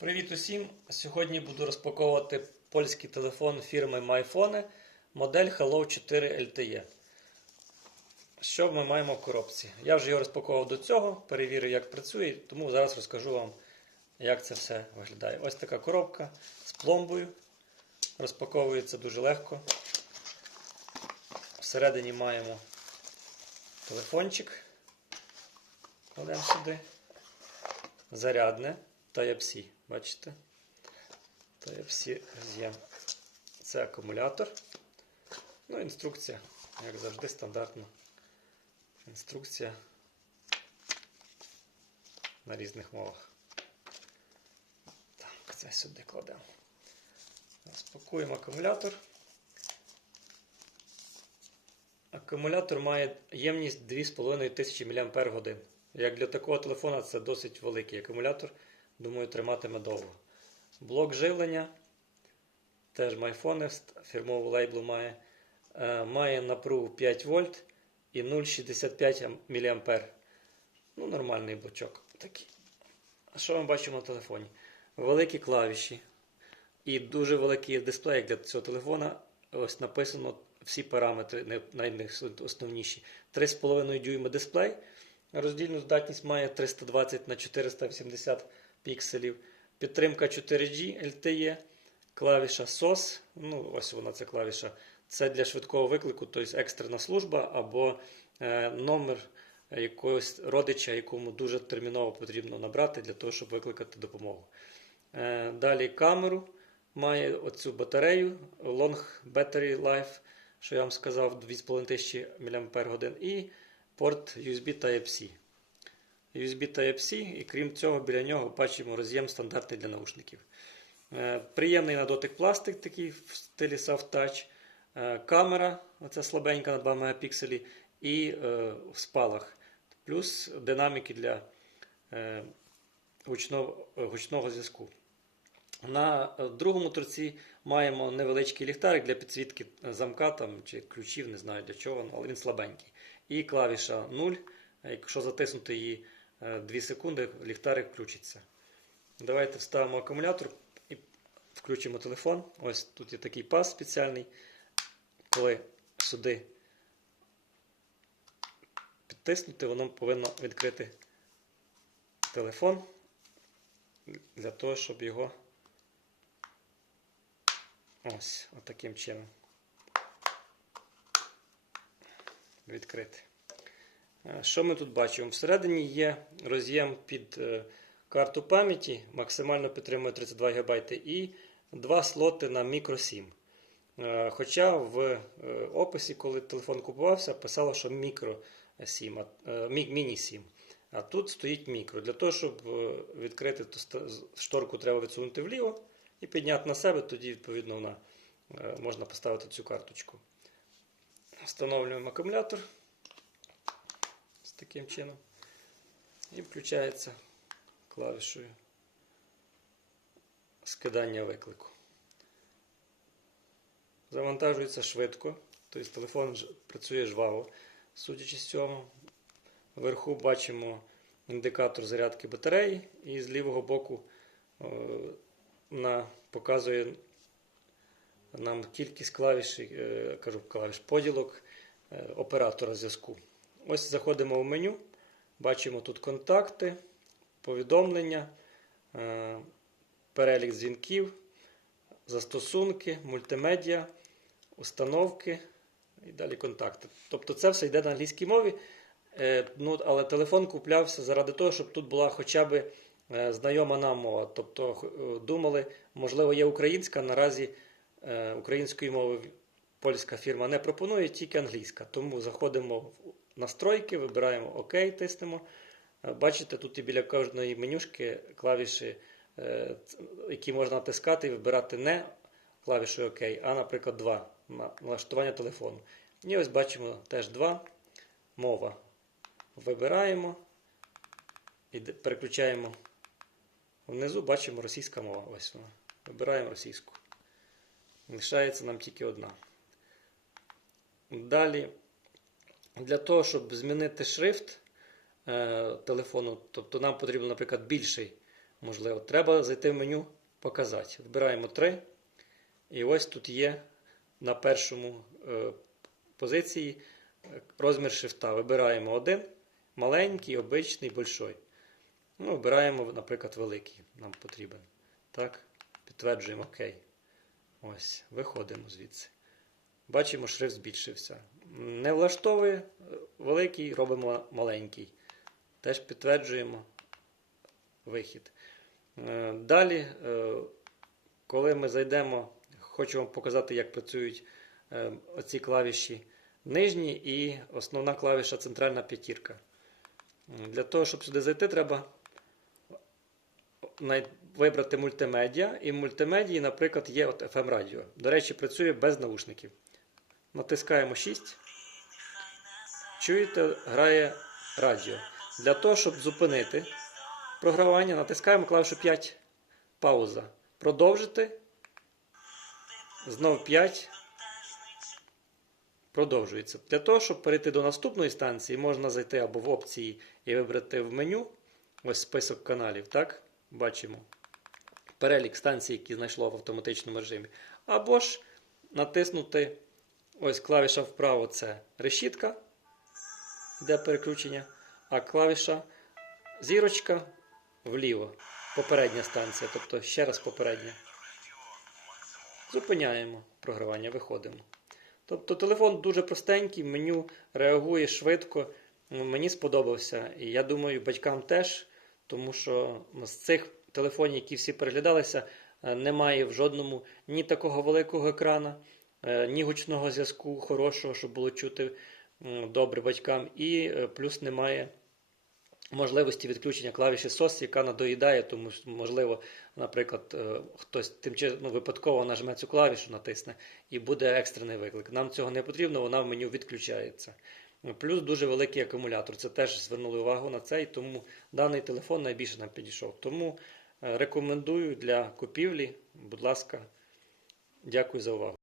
Привіт усім! Сьогодні буду розпаковувати польський телефон фірми MyPhone, модель Hello 4 LTE. Що ми маємо в коробці? Я вже його розпаковував до цього, перевірив, як працює, тому зараз розкажу вам, як це все виглядає. Ось така коробка з пломбою. Розпаковується дуже легко. Всередині маємо телефончик. Кладемо сюди. Зарядне. Type-C, бачите? Type-C роз'єм. Це акумулятор. Ну, інструкція, як завжди, стандартна. Інструкція на різних мовах. Так, це сюди кладемо. Розпакуємо акумулятор. Акумулятор має ємність 2500 мАч. Як для такого телефона це досить великий акумулятор. Думаю, триматиме довго. Блок живлення. Теж MyPhone, фірмову лейблу має. Е, Має напругу 5 вольт і 0,65 мА. Ну, нормальний блочок. Такий. Що ми бачимо на телефоні? Великі клавіші. І дуже великий дисплей для цього телефона. Ось написано всі параметри, найосновніші. 3,5 дюйма дисплей. Роздільну здатність має 320 на 480 пікселів. Підтримка 4G LTE, клавіша SOS. Ну, ось вона ця клавіша. Це для швидкого виклику, тобто екстрена служба або е, номер якогось родича, якому дуже терміново потрібно набрати для того, щоб викликати допомогу. Е, далі камеру має оцю батарею Long Battery Life, що я вам сказав, 2500 мАч, і порт USB Type-C. USB Type-C, і крім цього, біля нього бачимо роз'єм стандартний для наушників. Е, Приємний на дотик пластик, такий в стилі Soft Touch. Е, Камера, оця слабенька на 2 Мп, і е, спалах. Плюс динаміки для гучного, гучного зв'язку. На другому торці маємо невеличкий ліхтарик для підсвітки замка там, чи ключів, не знаю для чого, але він слабенький. І клавіша 0. Якщо затиснути її 2 секунди, ліхтарик включиться. Давайте вставимо акумулятор і включимо телефон. Ось тут є такий пас спеціальний. Коли сюди підтиснути, воно повинно відкрити телефон для того, щоб його ось отаким чином відкрити. Що ми тут бачимо? Всередині є роз'єм під е, карту пам'яті, максимально підтримує 32 ГБ, і два слоти на microSIM. Е, Хоча в е, описі, коли телефон купувався, писало, що мікро-SIM, міні-SIM. А тут стоїть мікро. Для того, щоб відкрити шторку, треба відсунути вліво і підняти на себе, тоді, відповідно, можна поставити цю карточку. Встановлюємо акумулятор таким чином. І включається клавішою скидання виклику. Завантажується швидко, тобто телефон працює жваво. Судячи з цього, вверху бачимо індикатор зарядки батареї, і з лівого боку на, показує нам кількість клавіш, е, кажу, клавіш поділок е, оператора зв'язку. Ось заходимо в меню, бачимо тут контакти, повідомлення, е, перелік дзвінків, застосунки, мультимедіа, установки і далі контакти. Тобто це все йде на англійській мові. Е, ну, Але телефон куплявся заради того, щоб тут була хоча б е, знайома нам мова. Тобто думали, можливо, є українська, наразі української мови польська фірма не пропонує, тільки англійська. Тому заходимо в настройки, вибираємо ОК, тиснемо. Бачите, тут і біля кожної менюшки клавіші, е, які можна натискати і вибирати не клавішою ОК, а, наприклад, 2 на налаштування телефону. І ось бачимо теж 2 мова. Вибираємо і переключаємо внизу, бачимо російська мова. Ось вона. Вибираємо російську. Лишається нам тільки одна. Далі для того, щоб змінити шрифт е, телефону, тобто нам потрібно, наприклад, більший можливо. Треба зайти в меню показати. Вибираємо 3. І ось тут є на першому е, позиції е, розмір шрифта. Вибираємо один, маленький, обичний, большой. Ну, вибираємо, наприклад, великий. Нам потрібен. Так, підтверджуємо ОК. Ось, виходимо звідси. Бачимо, шрифт збільшився. Не влаштовує е, великий, робимо маленький. Теж підтверджуємо вихід. Е, Далі, е, коли ми зайдемо, хочу вам показати, як працюють оці клавіші нижні і основна клавіша центральна п'ятірка. Для того, щоб сюди зайти, треба вибрати мультимедіа. І в мультимедії, наприклад, є от FM радіо. До речі, працює без наушників. Натискаємо 6. Чуєте, грає радіо. Для того, щоб зупинити програвання, натискаємо клавішу 5. Пауза. Продовжити. Знов 5. Продовжується. Для того, щоб перейти до наступної станції, можна зайти або в опції і вибрати в меню. Ось список каналів, так? Бачимо. Перелік станцій, які знайшло в автоматичному режимі. Або ж натиснути ось клавіша вправо це решітка, де переключення, а клавіша зірочка вліво. Попередня станція, тобто ще раз попередня. Зупиняємо програвання, виходимо. Тобто телефон дуже простенький, меню реагує швидко. Мені сподобався. І я думаю, батькам теж, тому що з цих телефонів, які всі переглядалися, е, немає в жодному ні такого великого екрана, ні гучного зв'язку хорошого, щоб було чути добре батькам. І е, плюс немає можливості відключення клавіші SOS, яка надоїдає, тому що, можливо, наприклад, е, хтось тим ну, випадково нажме цю клавішу, натисне, і буде екстрений виклик. Нам цього не потрібно, вона в меню відключається. Плюс дуже великий акумулятор. Це теж звернули увагу на це, і тому даний телефон найбільше нам підійшов. Тому е, рекомендую для купівлі. Будь ласка, дякую за увагу.